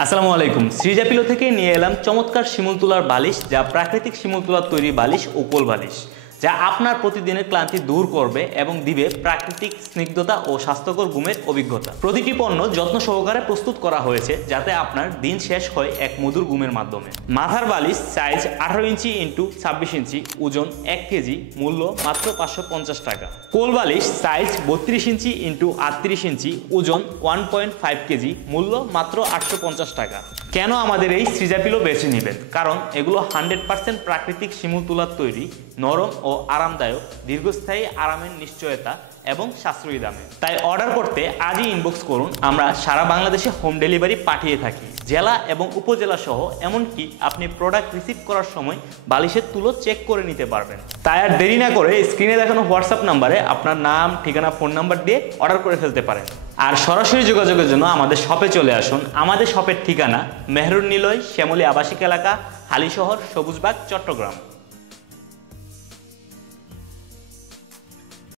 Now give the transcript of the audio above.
আসসালামু আলাইকুম। সৃজা পিলো থেকে নিয়ে এলাম চমৎকার শিমুল তুলার বালিশ, যা প্রাকৃতিক শিমুল তুলার তৈরি বালিশ ও কোল বালিশ, যা আপনার প্রতিদিনের ক্লান্তি দূর করবে এবং দিবে প্রাকৃতিক স্নিগ্ধতা ও স্বাস্থ্যকর ঘুমের অভিজ্ঞতা। প্রতিটি পণ্য যত্ন সহকারে প্রস্তুত করা হয়েছে যাতে আপনার দিন শেষ হয় এক মধুর ঘুমের মাধ্যমে। মাথার বালিশ সাইজ 18 ইঞ্চি ইন্টু 26 ইঞ্চি, ওজন 1 কেজি, মূল্য মাত্র 550 টাকা। কোল বালিশ সাইজ 32 ইঞ্চি ইন্টু 38 ইঞ্চি, ওজন 1.5 কেজি, মূল্য মাত্র 850 টাকা। কেন আমাদের এই সৃজা পিলো বেছে নেবেন? কারণ এগুলো 100% প্রাকৃতিক শিমুল তুলার তৈরি, নরম ও আরামদায়ক, দীর্ঘস্থায়ী আরামের নিশ্চয়তা এবং সাশ্রয়ী দামে। তাই অর্ডার করতে আজই ইনবক্স করুন। আমরা সারা বাংলাদেশে হোম ডেলিভারি পাঠিয়ে থাকি, জেলা এবং উপজেলা সহ। এমনকি আপনি প্রোডাক্ট রিসিভ করার সময় বালিশের তুলো চেক করে নিতে পারবেন। তাই আর দেরি না করে স্ক্রিনে দেখানো হোয়াটসঅ্যাপ নাম্বারে আপনার নাম, ঠিকানা, ফোন নাম্বার দিয়ে অর্ডার করে ফেলতে পারেন। আর সরাসরি যোগাযোগের জন্য আমাদের শপে চলে আসুন। আমাদের শপের ঠিকানা মেহরুন নিলয়, শ্যামলী আবাসিক এলাকা, হালিশহর, সবুজবাগ, চট্টগ্রাম।